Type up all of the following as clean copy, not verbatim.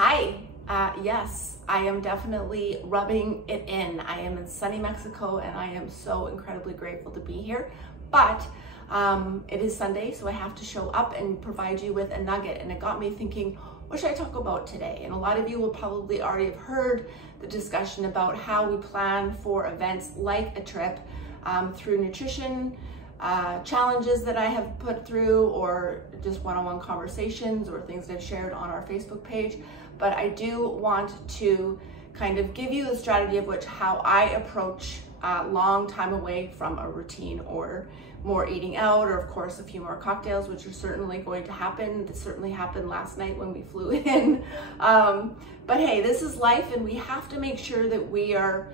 Hi, yes, I am definitely rubbing it in. I am in sunny Mexico and I am so incredibly grateful to be here, but it is Sunday, so I have to show up and provide you with a nugget, and it got me thinking, what should I talk about today? And a lot of you will probably already have heard the discussion about how we plan for events like a trip through nutrition, challenges that I have put through, or just one-on-one conversations or things that I've shared on our Facebook page. But I do want to kind of give you the strategy of how I approach a long time away from a routine, or more eating out, or of course a few more cocktails, which are certainly going to happen. This certainly happened last night when we flew in. But hey, this is life, and we have to make sure that we are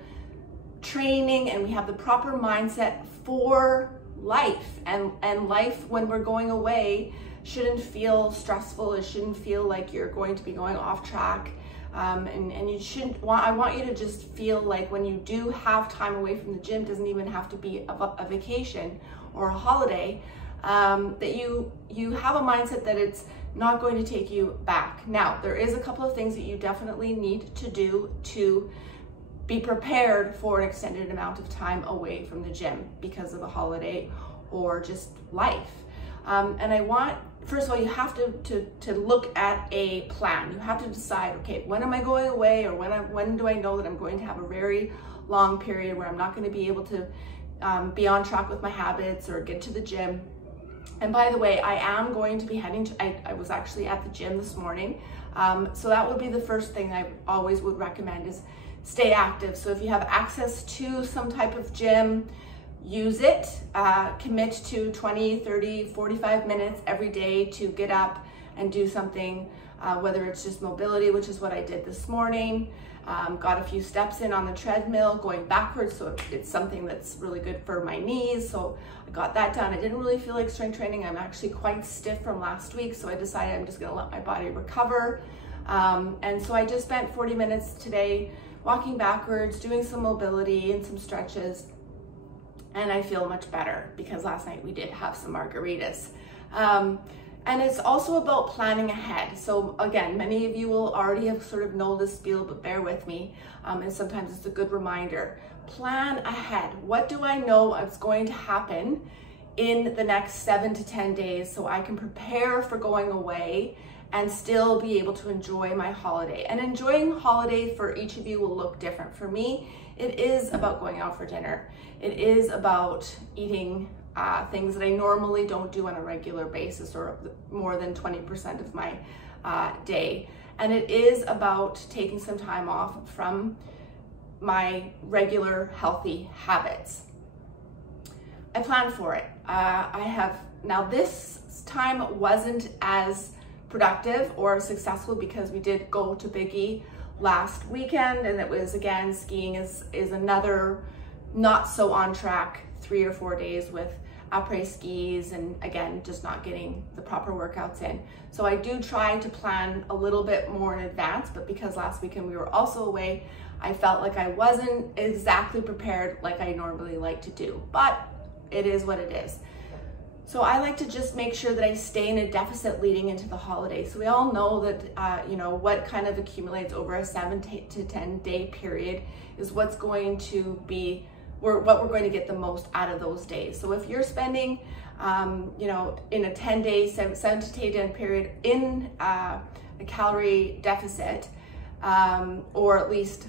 training and we have the proper mindset for life, and life when we're going away shouldn't feel stressful. It shouldn't feel like you're going to be going off track, and you shouldn't I want you to just feel like when you do have time away from the gym, it doesn't even have to be a vacation or a holiday, that you have a mindset that it's not going to take you back. Now, there is a couple of things that you definitely need to do to be prepared for an extended amount of time away from the gym because of a holiday or just life. And I want, first of all, you have to look at a plan. You have to decide, okay, when am I going away, or when do I know that I'm going to have a very long period where I'm not going to be able to be on track with my habits or get to the gym. And by the way, I am going to be heading to, I was actually at the gym this morning. So that would be the first thing I always would recommend, is stay active. So if you have access to some type of gym, use it. Commit to 20, 30, 45 minutes every day to get up and do something, whether it's just mobility, which is what I did this morning. Got a few steps in on the treadmill going backwards, so it's something that's really good for my knees. So I got that done. I didn't really feel like strength training. I'm actually quite stiff from last week, so I decided I'm just gonna let my body recover. And so I just spent 40 minutes today walking backwards, doing some mobility and some stretches, and I feel much better because last night we did have some margaritas. And it's also about planning ahead. So again, many of you will already have sort of know this spiel, but bear with me. And sometimes it's a good reminder. Plan ahead. What do I know is going to happen in the next 7 to 10 days so I can prepare for going away and still be able to enjoy my holiday. And enjoying holiday for each of you will look different. For me, it is about going out for dinner. It is about eating things that I normally don't do on a regular basis, or more than 20% of my day. And it is about taking some time off from my regular healthy habits. I plan for it. Now this time wasn't as productive or successful because we did go to Biggie last weekend, and it was, again, skiing is another not so on track 3 or 4 days with après skis, and again, just not getting the proper workouts in. So I do try to plan a little bit more in advance, but because last weekend we were also away, I felt like I wasn't exactly prepared like I normally like to do, but it is what it is. So I like to just make sure that I stay in a deficit leading into the holidays. So we all know that, you know, what kind of accumulates over a 7 to 10 day period is what's going to be, what we're going to get the most out of those days. So if you're spending, you know, in a 10 day, 7 to 10 day period in a calorie deficit, or at least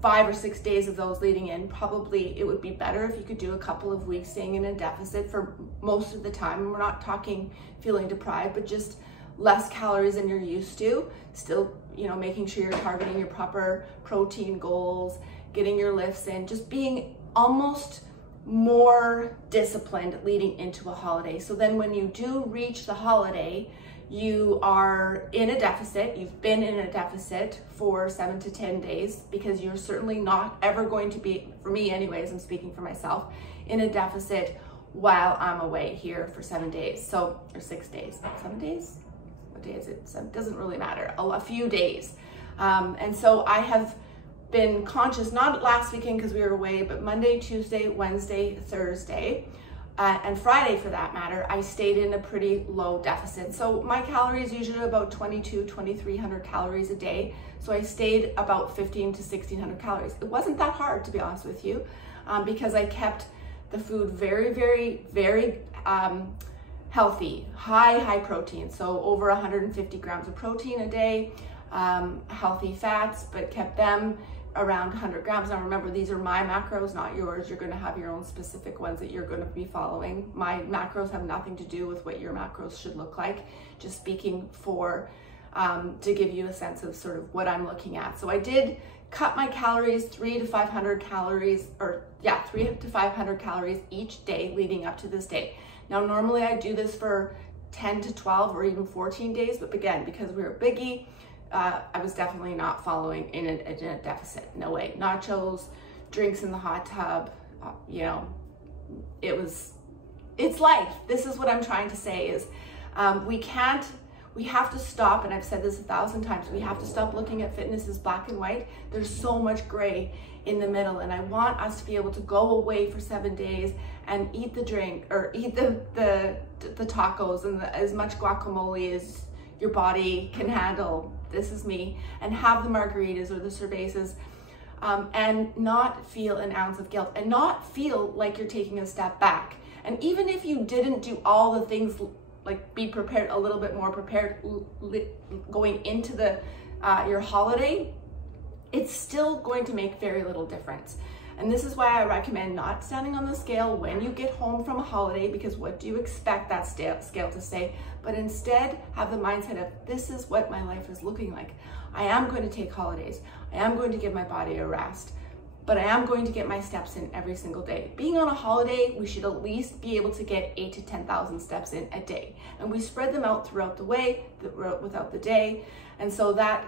5 or 6 days of those leading in, probably it would be better if you could do a couple of weeks staying in a deficit for most of the time. And we're not talking feeling deprived, but just less calories than you're used to. Still, you know, making sure you're targeting your proper protein goals, getting your lifts in, just being almost more disciplined leading into a holiday. So then when you do reach the holiday, you are in a deficit. You've been in a deficit for 7 to 10 days, because you're certainly not ever going to be, for me anyways, I'm speaking for myself, in a deficit while I'm away here for 7 days. So, or 6 days, 7 days? What day is it? So it doesn't really matter, a few days. And so I have been conscious, not last weekend because we were away, but Monday, Tuesday, Wednesday, Thursday, and Friday for that matter, I stayed in a pretty low deficit. So my calories usually about 2,300 calories a day. So I stayed about 1,500 to 1,600 calories. It wasn't that hard, to be honest with you, because I kept the food very, very, very healthy, high protein. So over 150 grams of protein a day, healthy fats, but kept them around 100 grams. Now remember, these are my macros, not yours. You're going to have your own specific ones that you're going to be following. My macros have nothing to do with what your macros should look like. Just speaking for, to give you a sense of sort of what I'm looking at. So I did cut my calories 300 to 500 calories, or yeah, 300 to 500 calories each day leading up to this day. Now, normally I do this for 10 to 12 or even 14 days, but again, because we were biggie, I was definitely not following in a deficit. No way. Nachos, drinks in the hot tub, you know, it's life. This is what I'm trying to say is we have to stop, and I've said this 1,000 times, we have to stop looking at fitness as black and white. There's so much gray in the middle, and I want us to be able to go away for 7 days and eat the drink, or eat the tacos and as much guacamole as your body can handle. This is me. And have the margaritas or the cervezas, and not feel an ounce of guilt, and not feel like you're taking a step back. And even if you didn't do all the things, like be prepared, a little bit more prepared going into the your holiday, it's still going to make very little difference. And this is why I recommend not standing on the scale when you get home from a holiday, because what do you expect that scale to say? But instead have the mindset of, this is what my life is looking like. I am going to take holidays. I am going to give my body a rest, but I am going to get my steps in every single day. Being on a holiday, we should at least be able to get 8,000 to 10,000 steps in a day. And we spread them out throughout the way, without the day. And so that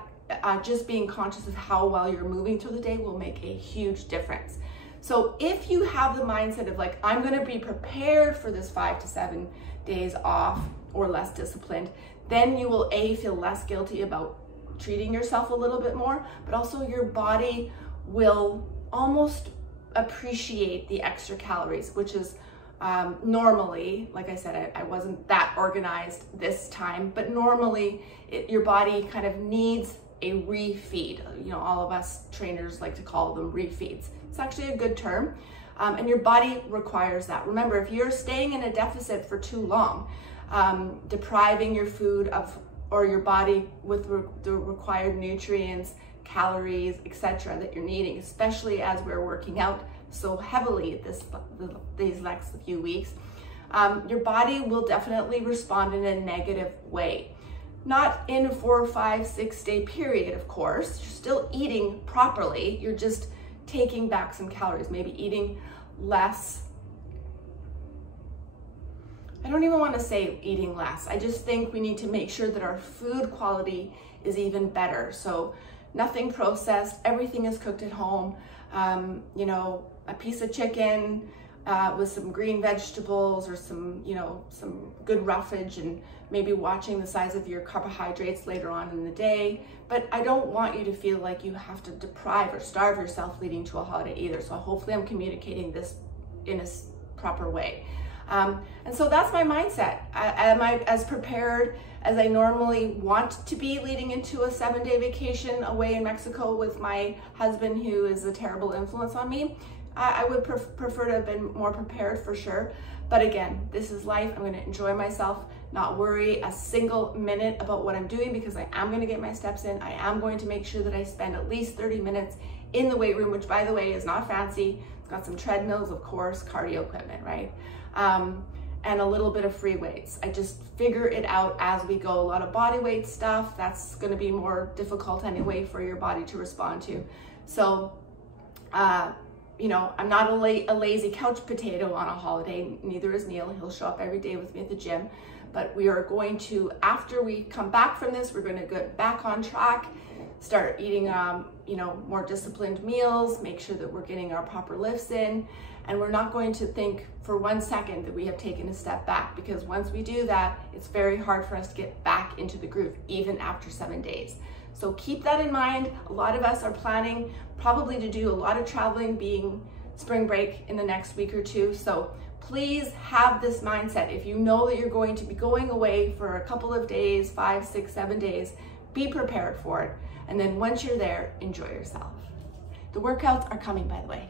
just being conscious of how well you're moving through the day will make a huge difference. So if you have the mindset of like, I'm going to be prepared for this 5 to 7 days off or less disciplined, then you will feel less guilty about treating yourself a little bit more, but also your body will almost appreciate the extra calories, which is normally, like I said, I wasn't that organized this time, but normally your body kind of needs a refeed. You know, all of us trainers like to call them refeeds. It's actually a good term. And your body requires that. Remember, if you're staying in a deficit for too long, depriving your food of, or your body with the required nutrients, calories, etc. that you're needing, especially as we're working out so heavily these next few weeks, your body will definitely respond in a negative way. Not in a 4, 5, 6 day period, of course. You're still eating properly. You're just taking back some calories, maybe eating less. I don't even want to say eating less. I just think we need to make sure that our food quality is even better. So nothing processed, everything is cooked at home. You know, a piece of chicken with some green vegetables, or some, you know, some good roughage, and maybe watching the size of your carbohydrates later on in the day. But I don't want you to feel like you have to deprive or starve yourself leading to a holiday either. So hopefully I'm communicating this in a proper way. And so that's my mindset. Am I as prepared as I normally want to be leading into a 7-day vacation away in Mexico with my husband, who is a terrible influence on me? I would prefer to have been more prepared for sure. But again, this is life. I'm going to enjoy myself, not worry a single minute about what I'm doing, because I am going to get my steps in. I am going to make sure that I spend at least 30 minutes in the weight room, which, by the way, is not fancy. It's got some treadmills, of course, cardio equipment, right? And a little bit of free weights. I just figure it out as we go. A lot of body weight stuff, that's going to be more difficult anyway for your body to respond to. So, you know, I'm not a lazy couch potato on a holiday. Neither is Neil. He'll show up every day with me at the gym. But we are going to, after we come back from this, we're going to get back on track, start eating, you know, more disciplined meals, make sure that we're getting our proper lifts in. And we're not going to think for 1 second that we have taken a step back, because once we do that, it's very hard for us to get back into the groove, even after 7 days. So keep that in mind. A lot of us are planning probably to do a lot of traveling, being spring break in the next week or two. So please have this mindset. If you know that you're going to be going away for a couple of days, 5, 6, 7 days, be prepared for it. And then once you're there, enjoy yourself. The workouts are coming, by the way.